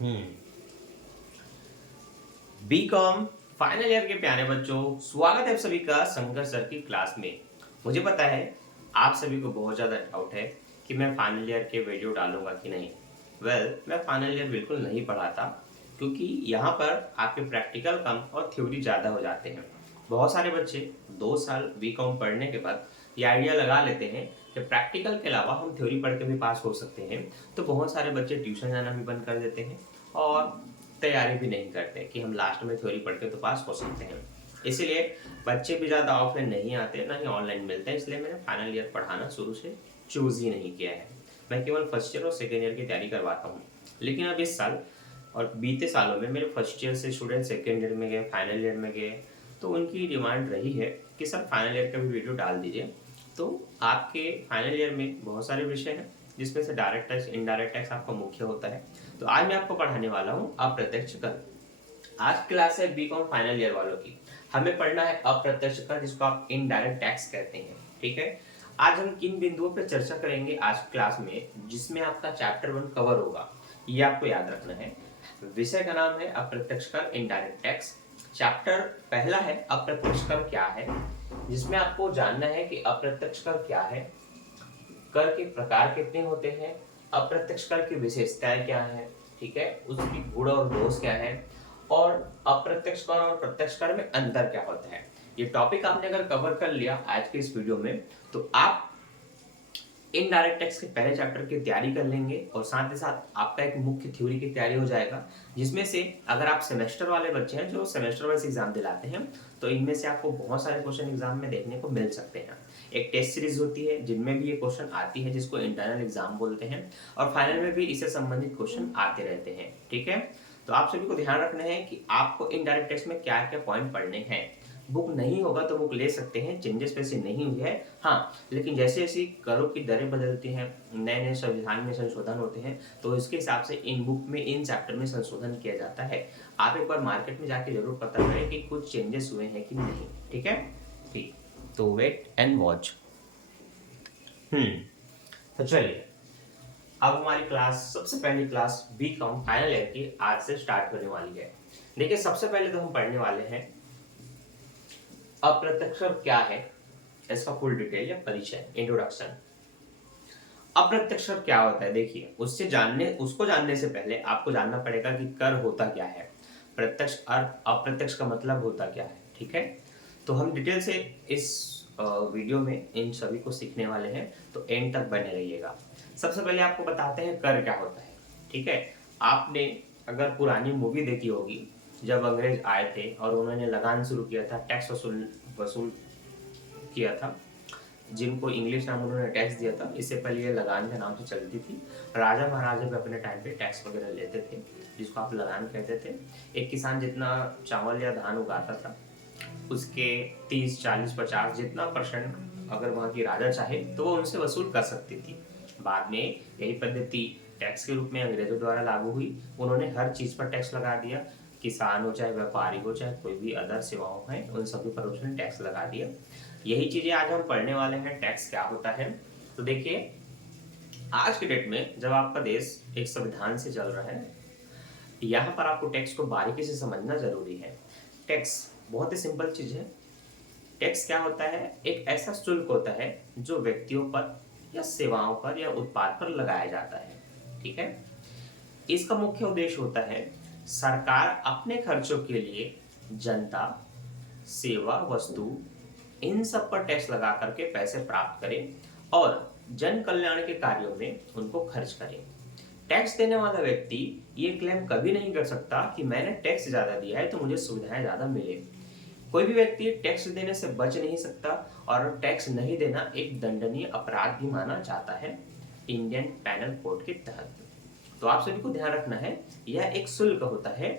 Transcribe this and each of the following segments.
हम्म BCom final year के प्यारे बच्चों, स्वागत है आप सभी का संघर्ष सर की क्लास में। मुझे पता है आप सभी को बहुत ज़्यादा डाउट है कि मैं फाइनल ईयर के वीडियो डालूंगा कि नहीं। मैं फाइनल ईयर बिल्कुल नहीं पढ़ाता, क्योंकि यहाँ पर आपके प्रैक्टिकल कम और थ्योरी ज़्यादा हो जाते हैं। बहुत सारे बच्चे 2 साल बीकॉम पढ़ने के बाद ये आइडिया लगा लेते हैं कि प्रैक्टिकल के अलावा हम थ्योरी पढ़ के भी पास हो सकते हैं। तो बहुत सारे बच्चे ट्यूशन जाना भी बंद कर देते हैं और तैयारी भी नहीं करते कि हम लास्ट में थ्योरी पढ़ के तो पास हो सकते हैं। इसीलिए बच्चे भी ज़्यादा ऑफलाइन नहीं आते, ना ही ऑनलाइन मिलते हैं। इसलिए मैंने फाइनल ईयर पढ़ाना शुरू से चूज़ ही नहीं किया है। मैं केवल फर्स्ट ईयर और सेकेंड ईयर की तैयारी करवाता हूँ। लेकिन अब इस साल और बीते सालों में मेरे फर्स्ट ईयर से स्टूडेंट सेकेंड ईयर में गए, फाइनल ईयर में गए, तो उनकी डिमांड रही है कि सर फाइनल ईयर का भी वीडियो डाल दीजिए। तो आपके फाइनल ईयर में बहुत सारे विषय हैं, जिसमें से डायरेक्ट टैक्स, इनडायरेक्ट टैक्स आपका मुख्य होता है। तो आज मैं आपको पढ़ाने वाला हूँ अप्रत्यक्ष कर। आज क्लास है बीकॉम फाइनल ईयर वालों की। हमें पढ़ना है अप्रत्यक्ष कर, जिसको आप इनडायरेक्ट टैक्स कहते हैं। ठीक है, आज हम किन बिंदुओं पर चर्चा करेंगे आज क्लास में, जिसमें आपका चैप्टर 1 कवर होगा, ये आपको याद रखना है। विषय का नाम है अप्रत्यक्ष कर, इनडायरेक्ट टैक्स। चैप्टर पहला है अप्रत्यक्ष कर क्या है, जिसमें आपको जानना है कि अप्रत्यक्ष कर क्या है, कर के प्रकार कितने होते हैं, अप्रत्यक्ष कर की विशेषताएं क्या है, ठीक है, उसकी गुण और दोष क्या है, और अप्रत्यक्ष कर और प्रत्यक्ष कर में अंतर क्या होता है। ये टॉपिक आपने अगर कवर कर लिया आज के इस वीडियो में, तो आप इनडायरेक्ट टैक्स के पहले चैप्टर की तैयारी कर लेंगे और साथ ही साथ आपका एक मुख्य थ्योरी की तैयारी हो जाएगा, जिसमें से अगर आप सेमेस्टर वाले बच्चे हैं जो सेमेस्टर वाइज एग्जाम दिलाते हैं, तो इनमें से आपको बहुत सारे क्वेश्चन एग्जाम में देखने को मिल सकते हैं। एक टेस्ट सीरीज होती है जिनमें भी ये क्वेश्चन आती है, जिसको इंटरनल एग्जाम बोलते हैं, और फाइनल में भी इससे संबंधित क्वेश्चन आते रहते हैं। ठीक है, तो आप सभी को ध्यान रखना है कि आपको इनडायरेक्ट टैक्स में क्या क्या पॉइंट पढ़ने हैं। बुक नहीं होगा तो बुक ले सकते हैं, चेंजेस वैसे नहीं हुए हैं। हाँ, लेकिन जैसे जैसे करों की दरें बदलती हैं, नए नए संविधान में संशोधन होते हैं, तो इसके हिसाब से इन बुक में, इन चैप्टर में संशोधन किया जाता है। आप एक बार मार्केट में जाके जरूर पता करें कि कुछ चेंजेस हुए हैं कि नहीं। ठीक है, ठीक, तो वेट एंड वॉच। तो चलिए, अब हमारी क्लास, सबसे पहली क्लास बीकॉम फाइनल ईयर की आज से स्टार्ट होने वाली है। देखिए, सबसे पहले तो हम पढ़ने वाले हैं अप्रत्यक्ष क्या है, इसका फुल डिटेल या परिचय, इंट्रोडक्शन। अप्रत्यक्ष क्या होता है, देखिए, उसको जानने से पहले आपको जानना पड़ेगा कि कर होता क्या है, प्रत्यक्ष और अप्रत्यक्ष का मतलब होता क्या है। ठीक है, तो हम डिटेल से इस वीडियो में इन सभी को सीखने वाले हैं, तो एंड तक बने रहिएगा। सबसे पहले आपको बताते हैं कर क्या होता है। ठीक है, आपने अगर पुरानी मूवी देखी होगी, जब अंग्रेज आए थे और उन्होंने लगान शुरू किया था, टैक्स वसूल वसूल किया था, जिनको इंग्लिश नाम उन्होंने टैक्स दिया था, इससे पहले ये लगान के नाम से चलती थी। राजा महाराजा भी अपने टाइम पे टैक्स वगैरह लेते थे, जिसको आप लगान कहते थे। एक किसान जितना चावल या धान उगाता था, उसके 30, 40, 50 जितना परसेंट अगर वहाँ की राजा चाहे तो वो उनसे वसूल कर सकती थी। बाद में यही पद्धति टैक्स के रूप में अंग्रेजों द्वारा लागू हुई। उन्होंने हर चीज पर टैक्स लगा दिया, किसान हो चाहे व्यापारी हो चाहे कोई भी अदर सेवाओं है, उन सभी पर उसने टैक्स लगा दिया। यही चीजें आज हम पढ़ने वाले हैं, टैक्स क्या होता है। तो देखिए, आज के डेट में जब आपका देश एक संविधान से चल रहा है, यहाँ पर आपको टैक्स को बारीकी से समझना जरूरी है। टैक्स बहुत ही सिंपल चीज है। टैक्स क्या होता है, एक ऐसा शुल्क होता है जो व्यक्तियों पर या सेवाओं पर या उत्पाद पर लगाया जाता है। ठीक है, इसका मुख्य उद्देश्य होता है सरकार अपने खर्चों के लिए जनता, सेवा, वस्तु, इन सब पर टैक्स लगा करके पैसे प्राप्त करे और जन कल्याण के कार्यों में उनको खर्च करे। टैक्स देने वाला व्यक्ति ये क्लेम कभी नहीं कर सकता कि मैंने टैक्स ज्यादा दिया है तो मुझे सुविधाएं ज्यादा मिले। कोई भी व्यक्ति टैक्स देने से बच नहीं सकता, और टैक्स नहीं देना एक दंडनीय अपराध भी माना जाता है इंडियन पैनल कोड के तहत। तो आप सभी को ध्यान रखना है, यह एक शुल्क होता है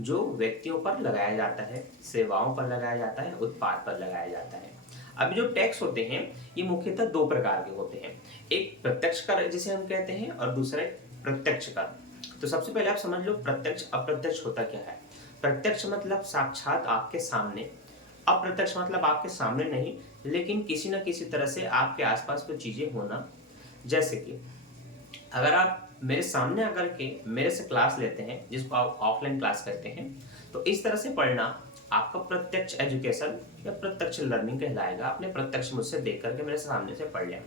जो व्यक्तियों पर लगाया जाता है, सेवाओं पर लगाया जाता है, उत्पाद पर लगाया जाता है। अब जो टैक्स होते हैं ये मुख्यतः 2 प्रकार के होते हैं। एक प्रत्यक्ष कर जिसे हम कहते हैं, और दूसरा एक प्रत्यक्ष कर। तो सबसे पहले आप समझ लो प्रत्यक्ष अप्रत्यक्ष होता क्या है। प्रत्यक्ष मतलब साक्षात आपके सामने, अप्रत्यक्ष मतलब आपके सामने नहीं लेकिन किसी न किसी तरह से आपके आसपास कोई चीजें होना। जैसे कि अगर आप मेरे सामने आकर के मेरे से क्लास लेते हैं, जिसको आप ऑफलाइन क्लास कहते हैं, तो इस तरह से पढ़ना आपका प्रत्यक्ष एजुकेशन या प्रत्यक्ष लर्निंग कहलाएगा। आपने प्रत्यक्ष मुझसे देख करके मेरे सामने से पढ़ लिया।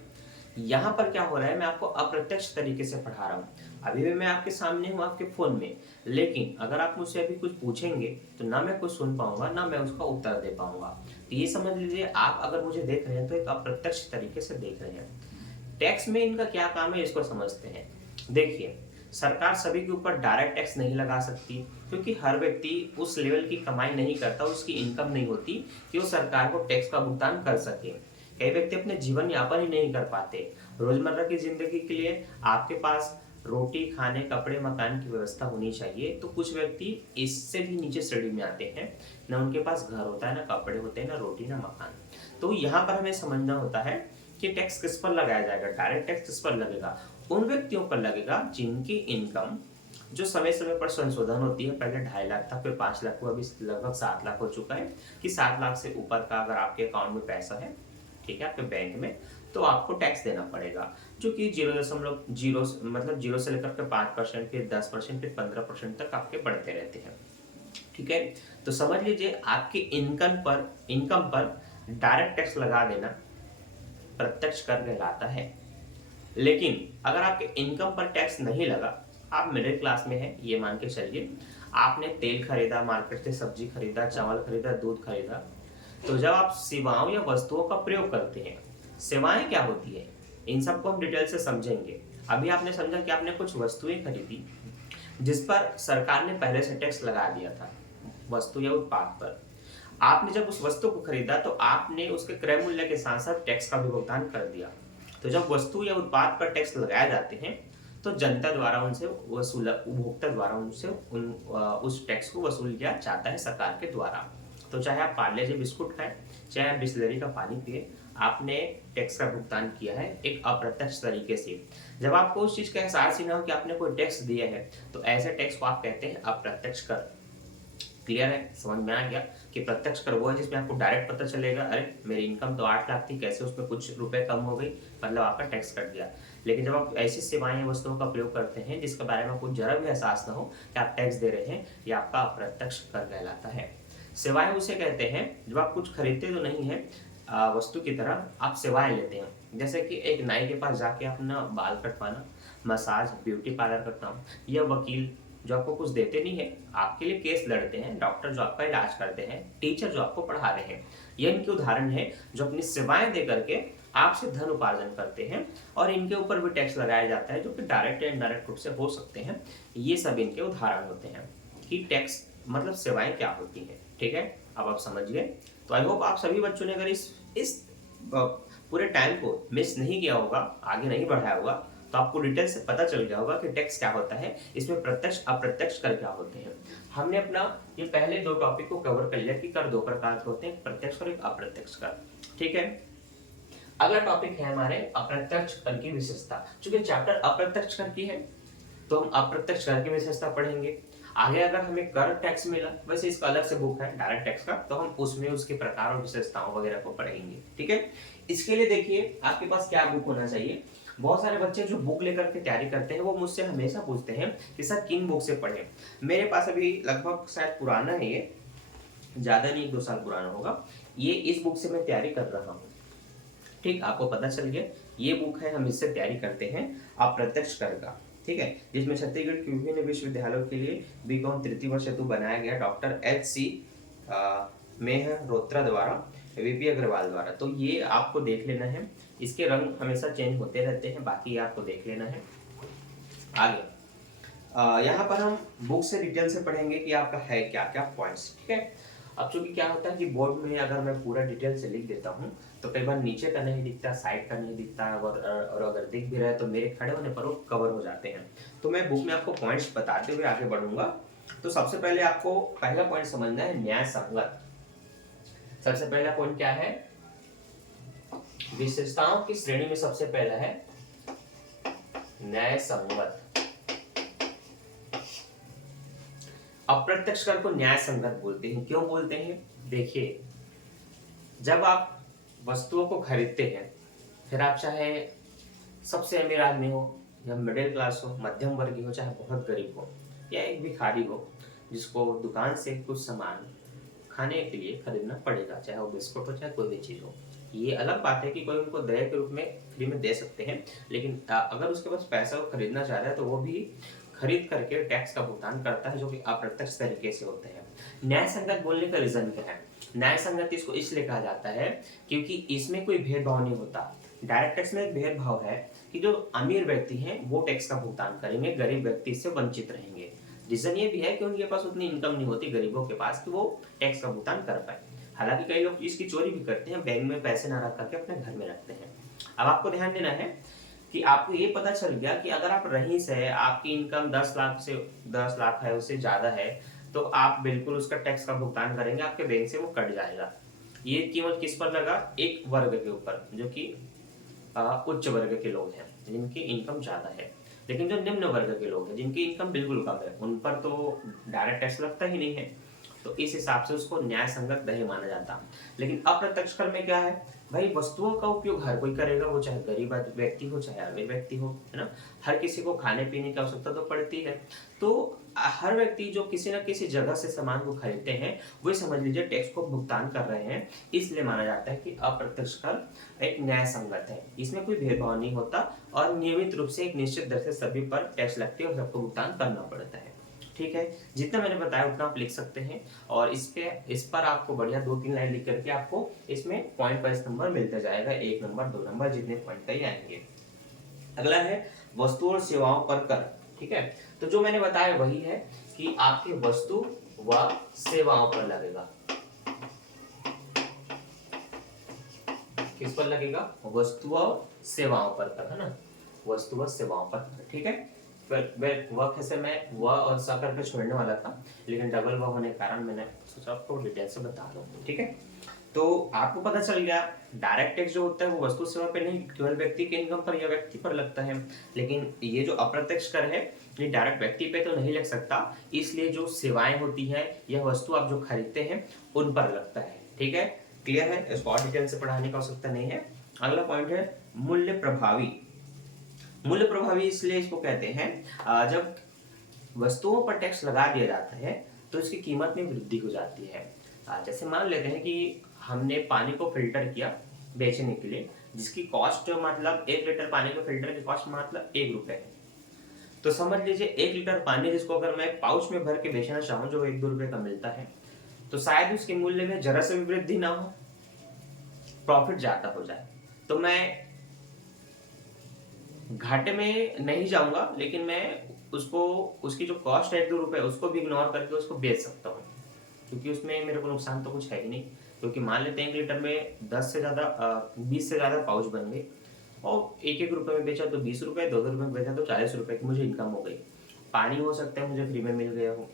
यहाँ पर क्या हो रहा है, मैं आपको अप्रत्यक्ष तरीके से पढ़ा रहा हूँ। अभी भी मैं आपके सामने हूँ आपके फोन में, लेकिन अगर आप मुझसे अभी कुछ पूछेंगे तो ना मैं कुछ सुन पाऊंगा ना मैं उसका उत्तर दे पाऊंगा। तो ये समझ लीजिए, आप अगर मुझे देख रहे हैं तो एक अप्रत्यक्ष तरीके से देख रहे हैं। टैक्स में इनका क्या काम है, इसको समझते हैं। देखिए, सरकार सभी के ऊपर डायरेक्ट टैक्स नहीं लगा सकती, क्योंकि हर व्यक्ति उस लेवल की कमाई नहीं करता, उसकी इनकम नहीं होती कि वो सरकार को टैक्स का भुगतान कर सके। कई व्यक्ति अपने जीवन यापन ही नहीं कर पाते। रोजमर्रा की जिंदगी के लिए आपके पास रोटी, खाने, कपड़े, मकान की व्यवस्था होनी चाहिए। तो कुछ व्यक्ति इससे भी नीचे श्रेणी में आते हैं, ना उनके पास घर होता है, ना कपड़े होते हैं, ना रोटी, ना मकान। तो यहाँ पर हमें समझना होता है कि टैक्स किस पर लगाया जाएगा। डायरेक्ट टैक्स किस पर लगेगा? उन व्यक्तियों पर लगेगा जिनकी इनकम जो समय समय पर संशोधन होती है। पहले 2.5 लाख था, फिर 5 लाख हुआ, अभी लगभग 7 लाख हो चुका है। कि 7 लाख से ऊपर का अगर आपके अकाउंट में पैसा है, ठीक है, आपके बैंक में, तो आपको टैक्स देना पड़ेगा, जो कि 0.0 मतलब 0 से लेकर के 5%, फिर 10%, फिर 15% तक आपके बढ़ते रहते हैं। ठीक है, तो समझ लीजिए, आपकी इनकम पर डायरेक्ट टैक्स लगा देना प्रत्यक्ष कर कहलाता है। लेकिन अगर आपके इनकम पर टैक्स नहीं लगा, आप मिडिल क्लास में हैं, ये मान के चलिए, आपने तेल खरीदा, मार्केट से सब्जी खरीदा, चावल खरीदा, दूध खरीदा, तो जब आप सेवाओं या वस्तुओं का प्रयोग करते हैं, सेवाएं क्या होती है, इन सबको हम डिटेल से समझेंगे। अभी आपने समझा कि आपने कुछ वस्तुएं खरीदी जिस पर सरकार ने पहले से टैक्स लगा दिया था, वस्तु या उत्पाद पर। आपने जब उस वस्तु को खरीदा तो आपने उसके क्रय मूल्य के साथ साथ टैक्स का भी भुगतान कर दिया। तो जब वस्तु या उत्पाद पर टैक्स लगाए जाते हैं तो जनता द्वारा उनसे उपभोक्ता द्वारा उस टैक्स को वसूल किया जाता है सरकार के द्वारा। तो चाहे आप पार्ले जी बिस्कुट खाएं, चाहे आप बिस्लरी का पानी पिए, आपने टैक्स का भुगतान किया है एक अप्रत्यक्ष तरीके से। जब आपको उस चीज का एहसास ही ना हो कि आपने कोई टैक्स दिया है, तो ऐसे टैक्स को आप कहते हैं अप्रत्यक्ष कर। क्लियर है, समझ में आ गया कि प्रत्यक्ष कर वो है जिसमें आपको डायरेक्ट पता चलेगा, अरे मेरी इनकम तो 8 लाख थी, कैसे उसमें कुछ रुपए कम हो गई, मतलब आपका टैक्स कट गया। लेकिन जब आप ऐसी सेवाएं वस्तुओं का प्रयोग करते हैं जिसके बारे में आपको जरा भी एहसास ना हो कि आप टैक्स दे रहे हैं, ये आपका अप्रत्यक्ष कर कहलाता है। सेवाएं उसे कहते हैं जब आप कुछ खरीदते तो नहीं है वस्तु की तरह, आप सेवाएं लेते हैं। जैसे कि एक नाई के पास जाके अपना बाल कटवाना, मसाज, ब्यूटी पार्लर का काम, या वकील जो आपको कुछ देते नहीं है, आपके लिए केस लड़ते हैं, डॉक्टर जो आपका इलाज करते हैं, टीचर जो आपको पढ़ा रहे हैं, ये इनके उदाहरण है जो अपनी सेवाएं दे करके आपसे धन उपार्जन करते हैं। और इनके ऊपर भी टैक्स लगाया जाता है, जो कि डायरेक्ट या इनडायरेक्ट रूप से हो सकते हैं। ये सब इनके उदाहरण होते हैं कि टैक्स मतलब सेवाएं क्या होती हैं। ठीक है, अब आप समझ गए। तो आई होप आप सभी बच्चों ने अगर इस पूरे टाइम को मिस नहीं किया होगा, आगे नहीं बढ़ाया होगा, तो आपको डिटेल से पता चल गया होगा कि टैक्स क्या होता है, इसमें प्रत्यक्ष अप्रत्यक्ष कर क्या होते हैं। हमने अपना ये पहले 2 टॉपिक को कवर कर लिया कि कर 2 प्रकार के होते हैं, प्रत्यक्ष और एक अप्रत्यक्ष कर। ठीक है, अगला टॉपिक है हमारे अप्रत्यक्ष कर की विशेषता। चूंकि चैप्टर अप्रत्यक्ष कर की है, तो हम अप्रत्यक्ष कर की विशेषता पढ़ेंगे। आगे अगर हमें कर टैक्स मिला, वैसे इसका अलग से बुक है डायरेक्ट टैक्स का, तो हम उसमें उसके प्रकार और विशेषताओं वगैरह को पढ़ेंगे। ठीक है, इसके लिए देखिए आपके पास क्या बुक होना चाहिए। बहुत सारे बच्चे जो बुक लेकर के तैयारी करते हैं वो मुझसे हमेशा पूछते हैं कि सर किन बुक से पढ़ें। मेरे पास अभी लगभग शायद पुराना है, ये ज्यादा नहीं 2 साल पुराना होगा, ये इस बुक से मैं तैयारी कर रहा हूँ। ठीक, आपको पता चल गया, ये बुक है, हम इससे तैयारी करते हैं अप्रत्यक्ष कर का। ठीक है, जिसमें छत्तीसगढ़ के विभिन्न विश्वविद्यालयों के लिए बीकॉम तृतीय वर्ष हेतु बनाया गया डॉक्टर HC मेहरोत्रा द्वारा, VP अग्रवाल द्वारा। तो ये आपको देख लेना है, इसके रंग हमेशा चेंज होते रहते हैं, बाकी आपको देख लेना है। आगे यहाँ पर हम बुक से डिटेल से पढ़ेंगे कि आपका है क्या क्या पॉइंट्स। ठीक है, अब चूंकि क्या होता है कि बोर्ड में अगर मैं पूरा डिटेल से लिख देता हूँ तो कई बार नीचे का नहीं दिखता, साइड का नहीं दिखता, और अगर दिख भी रहा है तो मेरे खड़े होने पर वो कवर हो जाते हैं। तो मैं बुक में आपको पॉइंट्स बताते हुए आगे बढ़ूंगा। तो सबसे पहले आपको पहला पॉइंट समझना है न्याय संगत। सबसे पहला पॉइंट क्या है, विशेषताओं की श्रेणी में सबसे पहला है न्याय संगत। अप्रत्यक्ष कर को न्याय संगत बोलते हैं। क्यों बोलते हैं? देखिए, जब आप वस्तुओं को खरीदते हैं, फिर आप चाहे सबसे अमीर आदमी हो या मिडिल क्लास हो, मध्यम वर्गीय हो, चाहे बहुत गरीब हो, या एक भिखारी हो जिसको दुकान से कुछ सामान खाने के लिए खरीदना पड़ेगा, चाहे वो बिस्कुट हो चाहे कोई भी चीज़ हो। ये अलग बात है कि कोई उनको दया के रूप में फ्री में दे सकते हैं, लेकिन अगर उसके पास पैसा वो खरीदना चाह रहा है तो वो भी खरीद करके टैक्स का भुगतान करता है, जो कि अप्रत्यक्ष तरीके से होते हैं। न्याय संगत बोलने का रीजन क्या है? न्याय संगत इसको इसलिए कहा जाता है क्योंकि इसमें कोई भेदभाव नहीं होता। डायरेक्ट टैक्स में एक भेदभाव है कि जो अमीर व्यक्ति हैं वो टैक्स का भुगतान करेंगे, गरीब व्यक्ति इससे वंचित रहेंगे। रीजन ये भी है कि उनके पास उतनी इनकम नहीं होती गरीबों के पास कि वो टैक्स का भुगतान कर पाए। हालांकि कई लोग इसकी चोरी भी करते हैं, बैंक में पैसे ना रख करके अपने घर में रखते हैं। अब आपको ध्यान देना है कि आपको ये पता चल गया कि अगर आप रईस है, आपकी इनकम 10 लाख है, उससे ज्यादा है, तो आप बिल्कुल उसका टैक्स का भुगतान करेंगे, आपके बैंक से वो कट जाएगा। ये केवल किस पर लगा? एक वर्ग के ऊपर, जो कि उच्च वर्ग के लोग हैं जिनकी इनकम ज्यादा है। लेकिन जो निम्न वर्ग के लोग हैं जिनकी इनकम बिल्कुल कम है, उन पर तो डायरेक्ट टैक्स लगता ही नहीं है। तो इस हिसाब से उसको न्याय संगत नहीं माना जाता। लेकिन अप्रत्यक्ष कर में क्या है भाई? वस्तुओं का उपयोग हर कोई करेगा, वो चाहे गरीब व्यक्ति हो चाहे अमीर व्यक्ति हो, है ना। हर किसी को खाने पीने की आवश्यकता तो पड़ती है। तो हर व्यक्ति जो किसी न किसी जगह से सामान को खरीदते हैं, वो समझ लीजिए टैक्स को भुगतान कर रहे हैं। इसलिए माना जाता है कि अप्रत्यक्ष कर एक न्याय संगत है, इसमें कोई भेदभाव नहीं होता और नियमित रूप से एक निश्चित दर से सभी पर टैक्स लगती है और सबको भुगतान करना पड़ता है। ठीक है, जितना मैंने बताया उतना आप लिख सकते हैं, और इस पर आपको बढ़िया 2-3 लाइन लिख करके आपको इसमें पॉइंट वाइज नंबर मिलता जाएगा, 1 नंबर 2 नंबर, जितने पॉइंट तक आएंगे। अगला है वस्तु और सेवाओं पर कर। ठीक है, तो जो मैंने बताया वही है कि आपके वस्तु व सेवाओं पर लगेगा। किस पर लगेगा? वस्तु और सेवाओं पर कर, है ना, वस्तु व सेवाओं पर। ठीक है, वह से मैं व और स करके छोड़ने वाला था, लेकिन डबल व होने के कारण मैंने सोचा आपको डिटेल से बता दूं। ठीक है, तो आपको पता चल गया डायरेक्ट टैक्स जो होता है वो वस्तु सेवा पे नहीं, केवल व्यक्ति के इनकम पर या व्यक्ति पर लगता है। लेकिन ये जो अप्रत्यक्ष कर है ये डायरेक्ट व्यक्ति पे तो नहीं लग सकता, इसलिए जो सेवाएं होती है या वस्तु आप जो खरीदते हैं उन पर लगता है। ठीक है, क्लियर है, इसको और डिटेल से पढ़ाने की आवश्यकता नहीं है। अगला पॉइंट है मूल्य प्रभावी। मूल्य प्रभावी इसलिए इसको कहते हैं जब वस्तुओं पर टैक्स लगा दिया जाता है तो इसकी कीमत में वृद्धि हो जाती है। जैसे मान लेते हैं कि हमने पानी को फिल्टर किया बेचने के लिए, जिसकी कॉस्ट मतलब 1 लीटर पानी को फिल्टर की कॉस्ट मतलब 1 रुपए है। तो समझ लीजिए 1 लीटर पानी जिसको अगर मैं पाउच में भर के बेचना चाहूँ जो 1-2 रुपए का मिलता है, तो शायद उसके मूल्य में जरा से भी वृद्धि ना हो, प्रॉफिट ज्यादा हो जाए। तो मैं घाटे में नहीं जाऊंगा, लेकिन मैं उसको उसकी जो कॉस्ट है 1-2 रुपए उसको भी इग्नोर करके उसको बेच सकता हूँ, क्योंकि उसमें मेरे को नुकसान तो कुछ है ही नहीं। क्योंकि मान लेते हैं 1 लीटर में 20 से ज़्यादा पाउच बन गए और 1-1 रुपए में बेचा तो 20 रुपए, 2-2 रुपए में बेचा तो 40 रुपए की मुझे इनकम हो गई। पानी हो सकता है मुझे फ्री में मिल गया हो,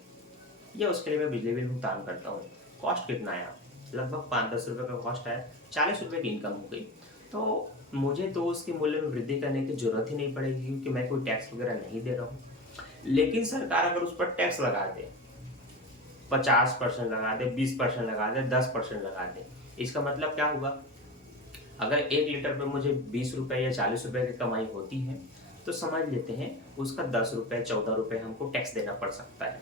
या उसके लिए मैं बिजली बिल भुगतान करता हूँ। कॉस्ट कितना आया? लगभग 5-10 रुपए का कॉस्ट आया, 40 रुपए की इनकम हो गई। तो मुझे तो उसके मूल्य में वृद्धि करने की जरूरत ही नहीं पड़ेगी, क्योंकि मैं कोई टैक्स वगैरह नहीं दे रहा हूँ। लेकिन सरकार अगर उस पर टैक्स लगा दे, 50% लगा दे, 20% लगा दे, 10% लगा दे, इसका मतलब क्या होगा? अगर 1 लीटर पे मुझे 20 रुपए या 40 रुपए की कमाई होती है, तो समझ लेते हैं उसका 10 रुपए 14 रुपए हमको टैक्स देना पड़ सकता है।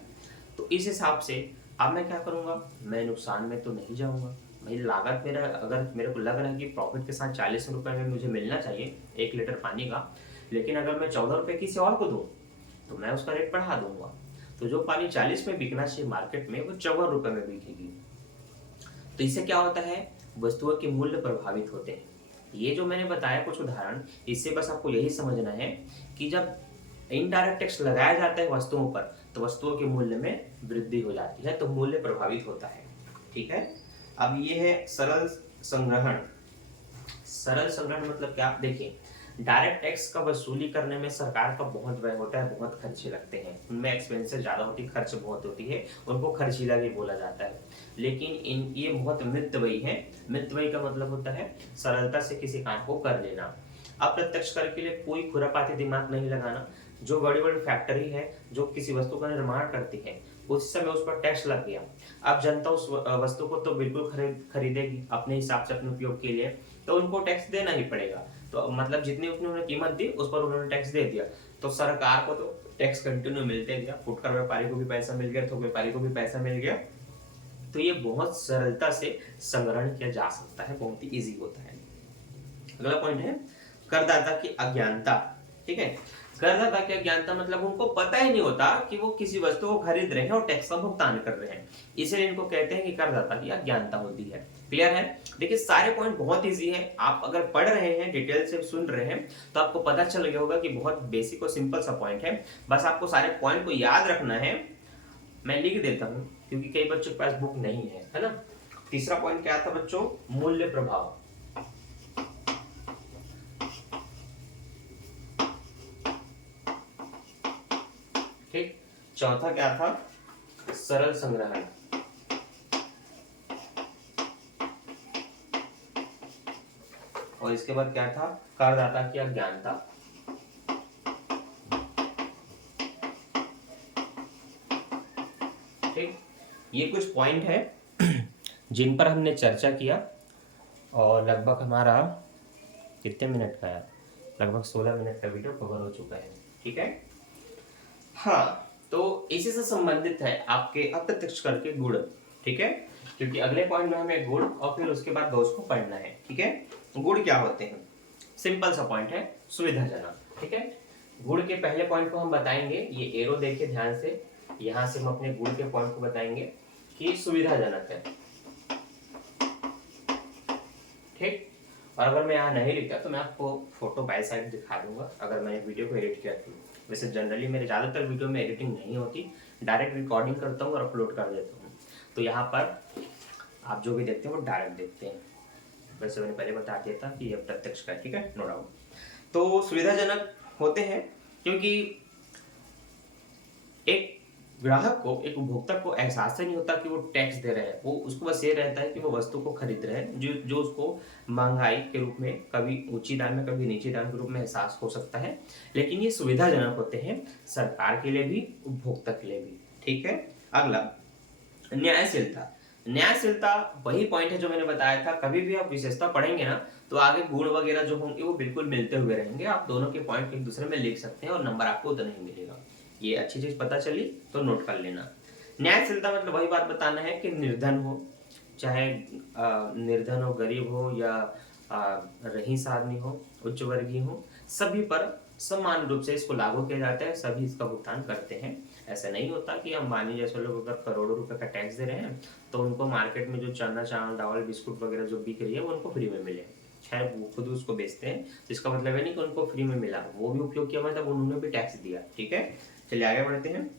तो इस हिसाब से अब मैं क्या करूंगा? मैं नुकसान में तो नहीं जाऊंगा भाई। लागत मेरा, अगर मेरे को लग रहा है कि प्रॉफिट के साथ 40 रुपए में मुझे मिलना चाहिए 1 लीटर पानी का, लेकिन अगर मैं 14 रुपए किसी और को दूं तो मैं उसका रेट बढ़ा दूंगा। तो जो पानी 40 में बिकना चाहिए मार्केट में, वो 54 रुपए में बिकेगी। तो इससे क्या होता है? वस्तुओं के मूल्य प्रभावित होते हैं। ये जो मैंने बताया कुछ उदाहरण, इससे बस आपको यही समझना है कि जब इनडायरेक्ट टैक्स लगाया जाता है वस्तुओं पर, तो वस्तुओं के मूल्य में वृद्धि हो जाती है, तो मूल्य प्रभावित होता है। ठीक है, अब ये है सरल संग्रहण। सरल संग्रहण मतलब क्या? देखिए, डायरेक्ट टैक्स का वसूली करने में सरकार का बहुत व्यय होता है, बहुत खर्चे लगते हैं, उनमें एक्सपेंसेस ज्यादा होती है, खर्च बहुत होती है, उनको खर्चीला भी बोला जाता है। लेकिन ये बहुत मितव्ययी है। मितव्ययी का मतलब होता है सरलता से किसी काम को कर लेना। अप्रत्यक्ष कर के लिए कोई खुरापाती दिमाग नहीं लगाना। जो बड़ी बड़ी फैक्ट्री है जो किसी वस्तु का निर्माण करती है, उस समय उस पर टैक्स लग गया। अब जनता उस वस्तु को तो बिल्कुल खरीदेगी अपने हिसाब से अपने उपयोग के लिए, तो उनको टैक्स देना ही पड़ेगा। तो मतलब जितनी उन्होंने कीमत दी उस पर उन्होंने टैक्स दे दिया, तो सरकार को तो टैक्स कंटिन्यू मिलते गया, फुटकर व्यापारी को भी पैसा मिल गया, थोक व्यापारी को भी पैसा मिल गया। तो ये बहुत सरलता से संग्रहण किया जा सकता है, बहुत ही इजी होता है। अगला पॉइंट है करदाता की अज्ञानता। ठीक है, करदाता की अज्ञानता मतलब उनको पता ही नहीं होता कि वो किसी वस्तु को खरीद रहे हैं और टैक्स का भुगतान कर रहे हैं, इसलिए इनको कहते हैं कि करदाता की अज्ञानता होती है। क्लियर है? देखिए सारे पॉइंट बहुत इजी है, आप अगर पढ़ रहे हैं, डिटेल से सुन रहे हैं, तो आपको पता चल गया होगा कि बहुत बेसिक और सिंपल सा पॉइंट है। बस आपको सारे पॉइंट को याद रखना है। मैं लिख देता हूँ क्योंकि कई बच्चों के पास बुक नहीं है ना। तीसरा पॉइंट क्या था बच्चों? मूल्य प्रभाव। ठीक, चौथा क्या था? सरल संग्रहण। और इसके बाद क्या था? करदाता की अज्ञानता। ठीक, ये कुछ पॉइंट है जिन पर हमने चर्चा किया और लगभग हमारा कितने मिनट का है? लगभग 16 मिनट का वीडियो कवर हो चुका है। ठीक है, हाँ, तो इसी से संबंधित है आपके अप्रत्यक्ष कर के गुण। ठीक है, क्योंकि अगले पॉइंट में हमें गुण और फिर उसके बाद दोष को पढ़ना है। ठीक है, गुण क्या होते हैं? सिंपल सा पॉइंट है, सुविधाजनक। ठीक है, गुण के पहले पॉइंट को हम बताएंगे, ये एरो देखिए ध्यान से, यहां से हम अपने गुण के पॉइंट को बताएंगे कि सुविधाजनक है। ठीक, और अगर मैं यहाँ नहीं लिखा तो मैं आपको फोटो बाय साइड दिखा दूंगा अगर मैंने वीडियो को एडिट किया तो। वैसे जनरली मेरे ज़्यादातर वीडियो में एडिटिंग नहीं होती, डायरेक्ट रिकॉर्डिंग करता हूँ और अपलोड कर देता हूँ। तो यहाँ पर आप जो भी देखते हैं वो डायरेक्ट देखते हैं। वैसे मैंने पहले बता दिया था कि ये प्रत्यक्ष का, ठीक है, नो डाउट। तो सुविधाजनक होते हैं क्योंकि एक ग्राहक को, एक उपभोक्ता को एहसास ही नहीं होता कि वो टैक्स दे रहे हैं। वो उसको बस ये रहता है कि वो वस्तु को खरीद रहे हैं, जो उसको महंगाई के रूप में, कभी ऊंची दाम में कभी नीची दाम के रूप में एहसास हो सकता है। लेकिन ये सुविधाजनक होते हैं सरकार के लिए भी, उपभोक्ता के लिए भी। ठीक है, अगला न्यायशीलता। न्यायशीलता वही पॉइंट है जो मैंने बताया था। कभी भी आप विशेषता पढ़ेंगे ना तो आगे गुण वगैरह जो होंगे वो बिल्कुल मिलते हुए रहेंगे। आप दोनों के पॉइंट एक दूसरे में लिख सकते हैं और नंबर आपको उतना ही मिलेगा। ये अच्छी चीज पता चली तो नोट कर लेना। न्यायशीलता मतलब वही बात बताना है कि निर्धन हो, चाहे निर्धन हो, गरीब हो या रईस आदमी हो, उच्च वर्गीय हो, सभी पर समान रूप से इसको लागू किया जाता है, सभी इसका भुगतान करते हैं। ऐसा नहीं होता कि अंबानी जैसे लोग अगर करोड़ों रुपए का टैक्स दे रहे हैं तो उनको मार्केट में जो चना चावल दावल बिस्कुट वगैरह जो बिक रही है वो उनको फ्री में मिले। खैर वो खुद उसको बेचते हैं, जिसका मतलब है नहीं कि उनको फ्री में मिला, वो भी उपयोग किया, मतलब उन्होंने भी टैक्स दिया। ठीक है, चलिए आगे बढ़ते हैं।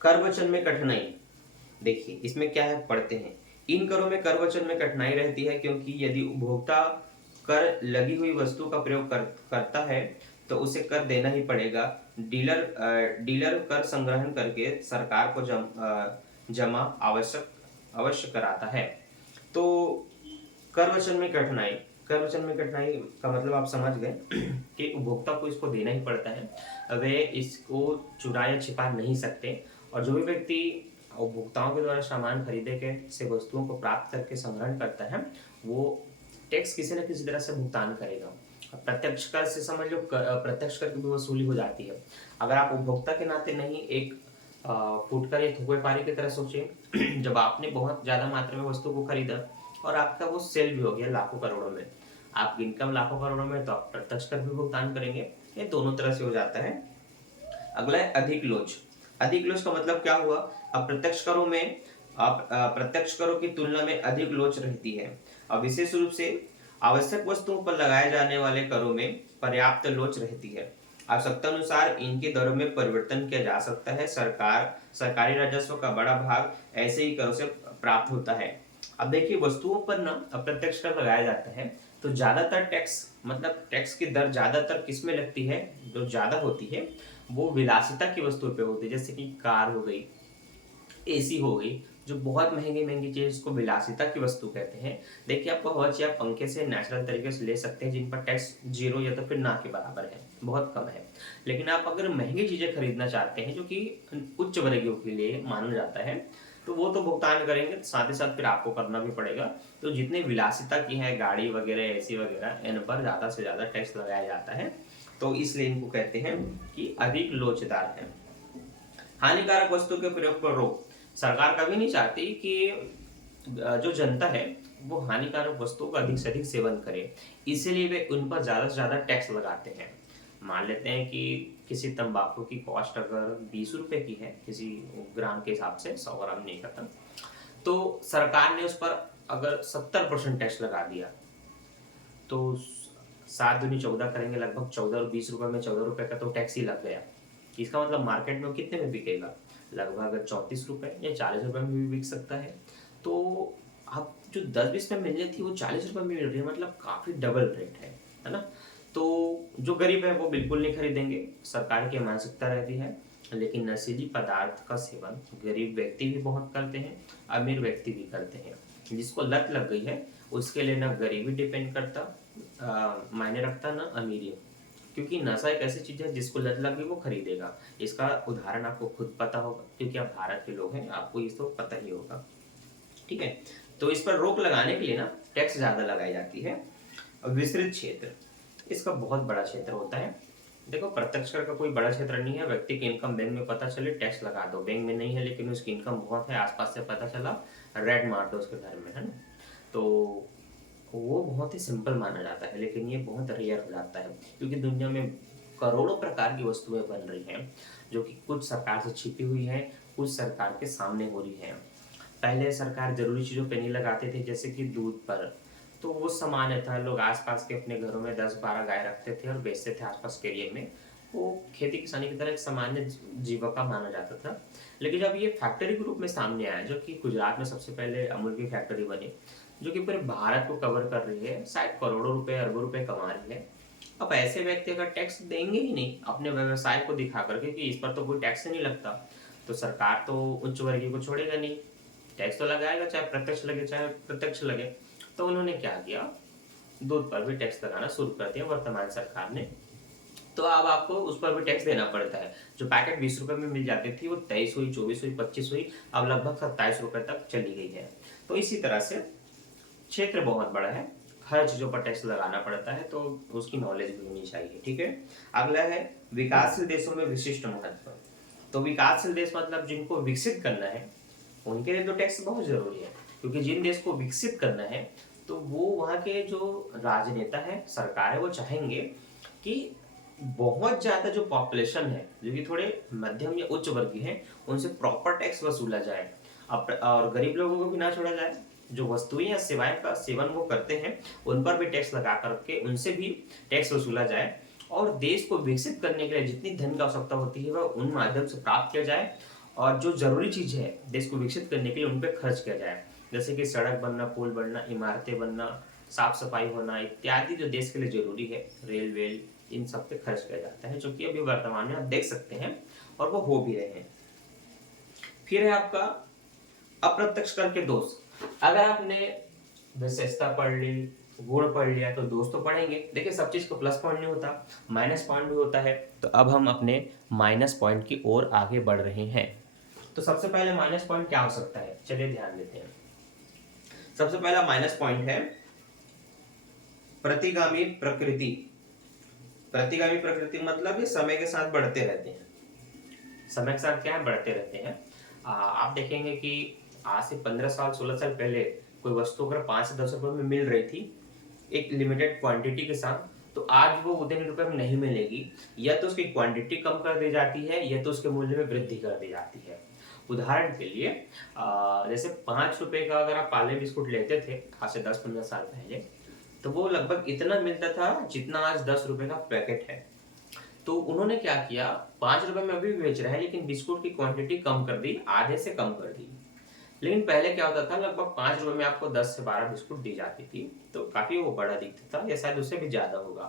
कर वचन में कठिनाई। देखिए इसमें क्या है, पढ़ते हैं। इन करों में कर वचन में कठिनाई रहती है क्योंकि यदि उपभोक्ता कर लगी हुई वस्तु का प्रयोग करता है तो उसे कर देना ही पड़ेगा। डीलर कर संग्रहण करके सरकार को जमा अवश्य कराता है। तो कर वचन में कठिनाई, कर वचन में कठिनाई का मतलब आप समझ गए कि उपभोक्ता को इसको देना ही पड़ता है, वे इसको चुरा या छिपा नहीं सकते। और जो भी व्यक्ति उपभोक्ताओं के द्वारा सामान खरीदे के से वस्तुओं को प्राप्त करके संग्रहण करता है वो टैक्स किसी न किसी तरह से भुगतान करेगा। प्रत्यक्ष कर से समझ लो, प्रत्यक्ष कर की भी वसूली हो जाती है। अगर आप उपभोक्ता के नाते नहीं, एक फुटकर या थोक व्यापारी की तरह सोचें, जब आपने बहुत ज्यादा मात्रा में वस्तु को खरीदा और आपका वो सेल भी हो गया लाखों करोड़ों में, आपकी इनकम लाखों करोड़ों में, तो आप प्रत्यक्ष कर भी भुगतान करेंगे। ये दोनों तरह से हो जाता है। अगला है अधिक लोच। अधिक लोच का मतलब क्या हुआ? अप्रत्यक्ष करों में प्रत्यक्ष करों की तुलना में अधिक लोच रहती है और विशेष रूप से आवश्यक वस्तुओं पर लगाए जाने वाले करों में पर्याप्त लोच रहती है। आवश्यकता अनुसार इनके दरों में परिवर्तन किया जा सकता है। सरकारी राजस्व का बड़ा भाग ऐसे ही करों से प्राप्त होता है। अब देखिए वस्तुओं पर ना अप्रत्यक्ष कर लगाया जाता है तो ज्यादातर टैक्स, मतलब टैक्स की दर ज्यादातर किस में लगती है? जो ज्यादा होती है वो विलासिता की वस्तुओं पे होती है, जैसे कि कार हो गई, एसी हो गई, जो बहुत महंगी महंगी चीज को विलासिता की वस्तु कहते हैं। देखिए आपको हवा चाहिए, पंखे से नेचुरल तरीके से ले सकते हैं जिन पर टैक्स जीरो या तो फिर ना के बराबर है, बहुत कम है। लेकिन आप अगर महंगी चीजें खरीदना चाहते हैं जो कि उच्च वर्गीयों के लिए माना जाता है तो वो तो भुगतान करेंगे, साथ ही साथ फिर आपको करना भी पड़ेगा। तो जितने विलासिता की है गाड़ी वगैरह, एसी वगैरह, इन पर ज्यादा से ज्यादा टैक्स लगाया जाता है। तो इसलिए इनको कहते हैं कि अधिक लोचदार है। हानिकारक वस्तु के प्रयोग पर रोक। सरकार कभी नहीं चाहती कि जो जनता है वो हानिकारक वस्तुओं का अधिक से अधिक सेवन करे, इसीलिए वे उन पर ज्यादा से ज्यादा टैक्स लगाते हैं। मान लेते हैं कि किसी तंबाकू की कॉस्ट अगर 20 रुपए की है, किसी ग्राम के हिसाब से, 100 ग्राम नहीं करता, तो सरकार ने उस पर अगर 70% टैक्स लगा दिया, तो 7 दूनी 14 करेंगे, लगभग 14 और 20 रुपए में 14 रुपए का तो टैक्स ही लग गया। इसका मतलब मार्केट में कितने में बिकेगा, लगभग 34 रुपए या 40 रुपए में भी बिक सकता है। तो अब जो 10-20 में मिलनी थी वो 40 रुपए में मिल रही है, मतलब काफी डबल रेट है ना। तो जो गरीब है वो बिल्कुल नहीं खरीदेंगे, सरकार की मानसिकता रहती है। लेकिन नशीली पदार्थ का सेवन गरीब व्यक्ति भी बहुत करते हैं, अमीर व्यक्ति भी करते हैं। जिसको लत लग गई है उसके लिए ना गरीबी डिपेंड करता मायने रखता, ना अमीरी, क्योंकि नशा एक ऐसी चीज है जिसको लत लग गई वो खरीदेगा। इसका उदाहरण आपको खुद पता होगा, क्योंकि आप भारत के लोग हैं, आपको इस तो पता ही होगा। ठीक है, तो इस पर रोक लगाने के लिए ना टैक्स ज्यादा लगाई जाती है। और विस्तृत क्षेत्र, इसका बहुत बड़ा क्षेत्र होता है। देखो, प्रत्यक्ष कर का कोई बड़ा क्षेत्र नहीं है। व्यक्ति की इनकम बैंक में पता चले, टैक्स लगा दो। बैंक में नहीं है लेकिन उसकी इनकम बहुत है, आसपास से पता चला, रेड मार दो उसके घर में, है ना। तो वो बहुत ही सिंपल माना जाता है, लेकिन ये बहुत रेयर हो जाता है, क्योंकि दुनिया में करोड़ों प्रकार की वस्तुएं बन रही हैं, जो कि कुछ सरकार से छिपी हुई है, कुछ सरकार के सामने हो रही है। पहले सरकार जरूरी चीजों पे नहीं लगाते थे, जैसे कि दूध पर, तो वो सामान्य था। लोग आसपास के अपने घरों में 10-12 गाय रखते थे और बेचते थे आसपास के एरिया में। वो खेती किसानी की तरह एक सामान्य जीविका माना जाता था। लेकिन जब ये फैक्ट्री के रूप में सामने आया, जो कि गुजरात में सबसे पहले अमूल की फैक्ट्री बनी, जो कि पूरे भारत को कवर कर रही है, शायद करोड़ों रुपए अरबों रुपए कमा रही है। अब ऐसे व्यक्ति अगर टैक्स देंगे ही नहीं अपने व्यवसाय को दिखा करके कि इस पर तो कोई टैक्स नहीं लगता, तो सरकार तो उच्च वर्गीय को छोड़ेगा नहीं, टैक्स तो लगाएगा, चाहे प्रत्यक्ष लगे चाहे प्रत्यक्ष लगे। तो उन्होंने क्या किया, दूध पर भी टैक्स लगाना शुरू कर दिया वर्तमान सरकार ने। तो अब आपको उस पर भी टैक्स देना पड़ता है। जो पैकेट 20 रुपए में मिल जाती थी वो 23 हुई, 24 हुई, 25 हुई, अब लगभग 27 रुपए तक चली गई है। तो इसी तरह से क्षेत्र बहुत बड़ा है, हर चीजों पर टैक्स लगाना पड़ता है, तो उसकी नॉलेज भी होनी चाहिए। ठीक है, अगला है विकासशील देशों में विशिष्ट महत्व। तो विकासशील देश मतलब जिनको विकसित करना है उनके लिए तो टैक्स बहुत जरूरी है, क्योंकि जिन देश को विकसित करना है तो वो वहाँ के जो राजनेता है, सरकार है, वो चाहेंगे कि बहुत ज्यादा जो पॉपुलेशन है, जो कि थोड़े मध्यम या उच्च वर्गीय है, उनसे प्रॉपर टैक्स वसूला जाए, और गरीब लोगों को भी ना छोड़ा जाए। जो वस्तुएं या सेवाएं का सेवन वो करते हैं उन पर भी टैक्स लगा करके उनसे भी टैक्स वसूला जाए, और देश को विकसित करने के लिए जितनी धन की आवश्यकता होती है वह उन माध्यम से प्राप्त किया जाए, और जो जरूरी चीज है देश को विकसित करने के लिए उन पर खर्च किया जाए, जैसे कि सड़क बनना, पुल बनना, इमारतें बनना, साफ सफाई होना इत्यादि जो देश के लिए जरूरी है, रेल वेल, इन सब पे खर्च किया जाता है, जो कि अभी वर्तमान में आप देख सकते हैं और वो हो भी रहे हैं। फिर है आपका अप्रत्यक्ष कर के दोष। अगर आपने विशेषता पढ़ ली, गुण पढ़ लिया, तो दोष तो पढ़ेंगे। देखिए, सब चीज को प्लस पॉइंट नहीं होता, माइनस पॉइंट भी होता है। तो अब हम अपने माइनस पॉइंट की ओर आगे बढ़ रहे हैं। तो सबसे पहले माइनस पॉइंट क्या हो सकता है, चलिए ध्यान देते हैं। सबसे पहला माइनस पॉइंट है प्रतिगामी प्रकृति। प्रतिगामी प्रकृति मतलब ये समय के साथ बढ़ते रहते हैं। समय के साथ क्या है, बढ़ते रहते हैं। आप देखेंगे कि आज से 15 साल 16 साल पहले कोई वस्तु अगर 5 से 10 रुपए में मिल रही थी एक लिमिटेड क्वांटिटी के साथ, तो आज वो उतने रुपए में नहीं मिलेगी। या तो उसकी क्वांटिटी कम कर दी जाती है, या तो उसके मूल्य में वृद्धि कर दी जाती है। उदाहरण के लिए जैसे 5 रुपए का अगर आप पार्ले बिस्कुट लेते थे आज से 10-15 साल पहले, तो वो लगभग इतना मिलता था जितना आज 10 रुपए का पैकेट है। तो उन्होंने क्या किया, 5 रुपए में अभी भी बेच रहा है, लेकिन बिस्कुट की क्वांटिटी कम कर दी, आधे से कम कर दी। लेकिन पहले क्या होता था, लगभग 5 रुपए में आपको 10 से 12 बिस्कुट दी जाती थी, तो काफी वो बड़ा दिखता था, या शायद उससे भी ज्यादा होगा।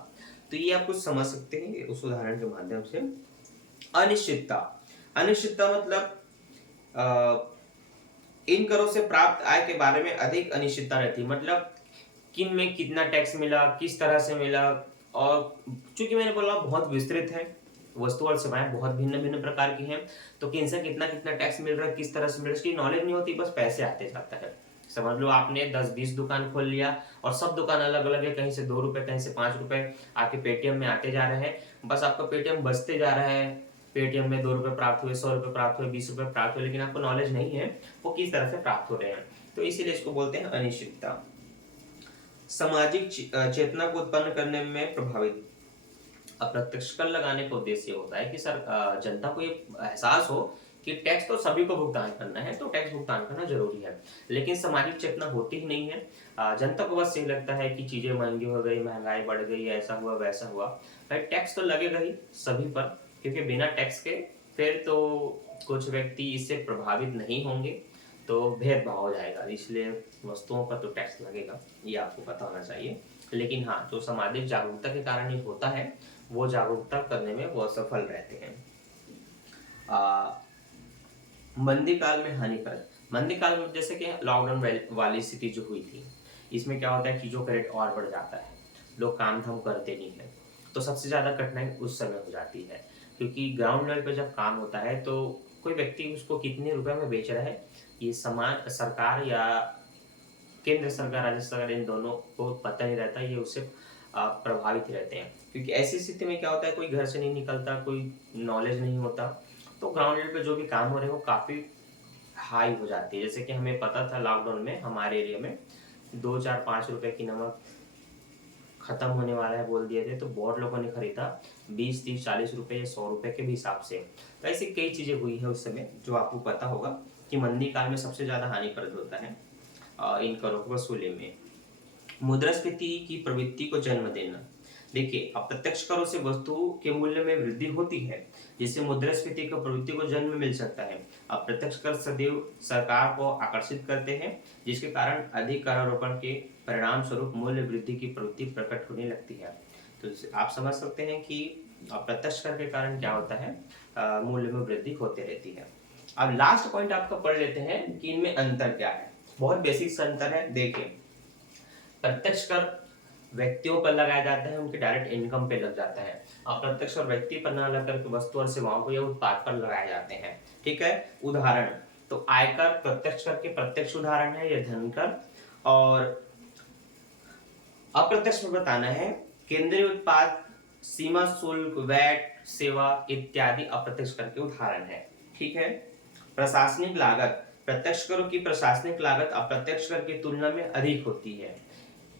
तो ये आप कुछ समझ सकते हैं उस उदाहरण के माध्यम से। अनिश्चितता, अनिश्चितता मतलब इन करों से प्राप्त आय के बारे में अधिक अनिश्चितता रहती है। मतलब किन में कितना टैक्स मिला, किस तरह से मिला, और चूंकि मैंने बोला बहुत विस्तृत है, वस्तु और सेवाएं बहुत भिन्न भिन्न प्रकार की हैं, तो किन से कितना कितना टैक्स मिल रहा है, किस तरह से मिल रहा है, इसकी नॉलेज नहीं होती, बस पैसे आते जाता है। समझ लो आपने 10-20 दुकान खोल लिया और सब दुकान अलग अलग है, कहीं से 2 रुपए, कहीं से 5 रुपए आपके पेटीएम में आते जा रहे हैं, बस आपका पेटीएम बचते जा रहा है, पेटीएम में 2 रुपये प्राप्त हुए, 100 रुपये प्राप्त हुए, 20 रुपये प्राप्त हुए, लेकिन आपको नॉलेज नहीं है वो किस तरह से प्राप्त हो रहे हैं। तो इसीलिए इसको बोलते हैं अनिश्चितता। सामाजिक चेतना को उत्पन्न करने में प्रभावित। अप्रत्यक्ष कर लगाने का उद्देश्य होता है कि जनता को ये एहसास हो कि टैक्स तो सभी को भुगतान करना है, तो टैक्स भुगतान करना जरूरी है, लेकिन सामाजिक चेतना होती ही नहीं है। जनता को बस ये लगता है कि चीजें महंगी हो गई, महंगाई बढ़ गई, ऐसा हुआ वैसा हुआ। भाई टैक्स तो लगेगा ही सभी पर, क्योंकि बिना टैक्स के फिर तो कुछ व्यक्ति इससे प्रभावित नहीं होंगे, तो भेदभाव हो जाएगा, इसलिए वस्तुओं पर तो टैक्स लगेगा, ये आपको पता होना चाहिए। लेकिन हाँ, जो सामाजिक जागरूकता के कारण ये होता है, वो जागरूकता करने में वो सफल रहते हैं। मंदी काल में हानिकारक। मंदी काल में जैसे कि लॉकडाउन वाली स्थिति जो हुई थी, इसमें क्या होता है, चीज़ों का रेट और बढ़ जाता है, लोग काम धाम करते नहीं है, तो सबसे ज़्यादा कठिनाई उस समय हो जाती है, क्योंकि ग्राउंड लेवल पर जब काम होता है तो कोई व्यक्ति उसको कितने रुपए में बेच रहा है, ये सामान सरकार या केंद्र सरकार, राज्य सरकार, इन दोनों को पता नहीं रहता, ये उससे प्रभावित रहते हैं। क्योंकि ऐसी स्थिति में क्या होता है, कोई घर से नहीं निकलता, कोई नॉलेज नहीं होता, तो ग्राउंड लेवल पे जो भी काम हो रहे हैं वो काफ़ी हाई हो जाती है। जैसे कि हमें पता था लॉकडाउन में हमारे एरिया में 2, 4, 5 रुपए की नमक खत्म होने वाला है बोल दिए थे, तो बहुत लोगों ने खरीदा 20, 30, 40 रुपए या 100 रुपए के भी हिसाब से। तो ऐसी कई चीज़ें हुई है उस समय, जो आपको पता होगा कि मंदी काल में सबसे ज़्यादा हानिप्रद होता है इन करों को वसूली में। मुद्रास्फीति की प्रवृत्ति को जन्म देना। देखिए, अप्रत्यक्ष करों से वस्तु के मूल्य में वृद्धि होती है, जिससे मुद्रास्फीति की प्रवृत्ति को जन्म मिल सकता है। अप्रत्यक्ष कर सदैव सरकार को आकर्षित करते हैं, जिसके कारण अधिक करारोपण के परिणाम स्वरूप मूल्य वृद्धि की प्रवृत्ति प्रकट होने लगती है। तो आप समझ सकते हैं कि अप्रत्यक्ष कर के कारण क्या होता है, मूल्य में वृद्धि होती रहती है। अब लास्ट पॉइंट आपका पढ़ लेते हैं कि इनमें अंतर क्या है। बहुत बेसिक अंतर है। देखिए, प्रत्यक्ष कर व्यक्तियों पर लगाया जाता है, उनके डायरेक्ट इनकम पे लग जाता है। अप्रत्यक्ष कर व्यक्ति पर न लगकर वस्तु और सेवाओं को या उत्पाद पर लगाए जाते हैं। ठीक है, उदाहरण तो आयकर प्रत्यक्ष कर के प्रत्यक्ष उदाहरण है, यह धन कर, और अप्रत्यक्ष में बताना है केंद्रीय उत्पाद, सीमा शुल्क, वैट, सेवा इत्यादि अप्रत्यक्ष कर के उदाहरण है। ठीक है, प्रशासनिक लागत। प्रत्यक्ष करों की प्रशासनिक लागत अप्रत्यक्ष कर की तुलना में अधिक होती है।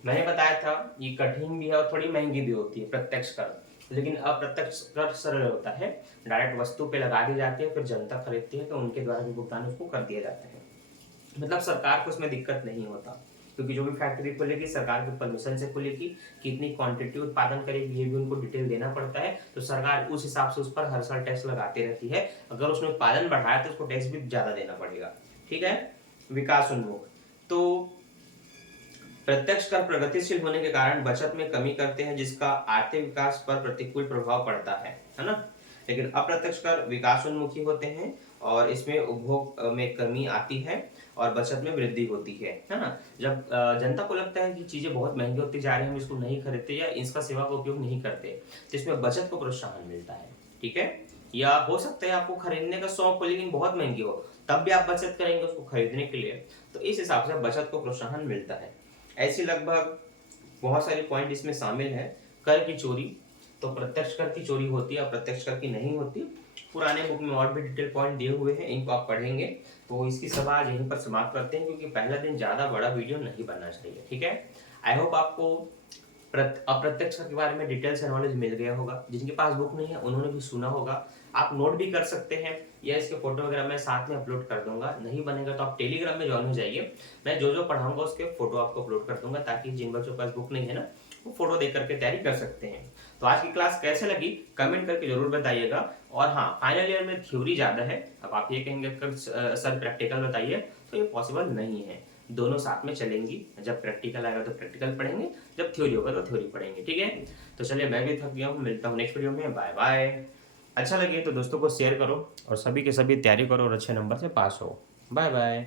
मैंने बताया था ये कठिन भी है और थोड़ी महंगी भी होती है प्रत्यक्ष कर, लेकिन अप्रत्यक्ष कर सरल होता है, डायरेक्ट वस्तु पे लगा दी जाती है, फिर जनता खरीदती है तो उनके द्वारा भी भुगतान उसको कर दिया जाता है। मतलब सरकार को उसमें दिक्कत नहीं होता, क्योंकि जो भी फैक्ट्री खुलेगी सरकार के परमिशन से खुलेगी, कितनी क्वांटिटी उत्पादन करेगी ये भी उनको डिटेल देना पड़ता है, तो सरकार उस हिसाब से उस पर हर साल टैक्स लगाती रहती है। अगर उसने उत्पादन बढ़ाया तो उसको टैक्स भी ज्यादा देना पड़ेगा। ठीक है, विकास उन्मुख। तो प्रत्यक्ष कर प्रगतिशील होने के कारण बचत में कमी करते हैं, जिसका आर्थिक विकास पर प्रतिकूल प्रभाव पड़ता है ना। लेकिन अप्रत्यक्ष कर विकासोन्मुखी होते हैं और इसमें उपभोग में कमी आती है और बचत में वृद्धि होती है ना। जब जनता को लगता है कि चीजें बहुत महंगी होती जा रही है, हम इसको नहीं खरीदते या इसका सेवा का उपयोग नहीं करते, तो इसमें बचत को प्रोत्साहन मिलता है। ठीक है, या हो सकता है आपको खरीदने का शौक हो लेकिन बहुत महंगी हो, तब भी आप बचत करेंगे उसको खरीदने के लिए, तो इस हिसाब से बचत को प्रोत्साहन मिलता है। ऐसी लगभग बहुत सारी पॉइंट इसमें शामिल है। कर की चोरी, तो प्रत्यक्ष कर की चोरी होती है, अप्रत्यक्ष कर की नहीं होती। पुराने बुक में और भी डिटेल पॉइंट दिए हुए हैं, इनको आप पढ़ेंगे। तो इसकी सभा आज यहीं पर समाप्त करते हैं, क्योंकि पहला दिन ज्यादा बड़ा वीडियो नहीं बनना चाहिए। ठीक है, आई होप आपको अप्रत्यक्ष कर के बारे में डिटेल से नॉलेज मिल गया होगा। जिनके पास बुक नहीं है उन्होंने भी सुना होगा, आप नोट भी कर सकते हैं, या इसके फोटो वगैरह मैं साथ में अपलोड कर दूंगा। नहीं बनेगा तो आप टेलीग्राम में ज्वाइन हो जाइए, मैं जो जो पढ़ाऊंगा उसके फोटो आपको अपलोड कर दूंगा, ताकि जिन बच्चों के पास बुक नहीं है ना, वो फोटो देख करके तैयारी कर सकते हैं। तो आज की क्लास कैसे लगी कमेंट करके जरूर बताइएगा। और हाँ, फाइनल ईयर में थ्योरी ज्यादा है। अब आप ये कहेंगे सर प्रैक्टिकल बताइए, तो ये पॉसिबल नहीं है, दोनों साथ में चलेंगी। जब प्रैक्टिकल आएगा तो प्रैक्टिकल पढ़ेंगे, जब थ्योरी होगा तो थ्योरी पढ़ेंगे। ठीक है, तो चलिए मैं भी थक गया हूँ, मिलता हूँ नेक्स्ट वीडियो में, बाय बाय। अच्छा लगे तो दोस्तों को शेयर करो और सभी के सभी तैयारी करो और अच्छे नंबर से पास हो। Bye bye.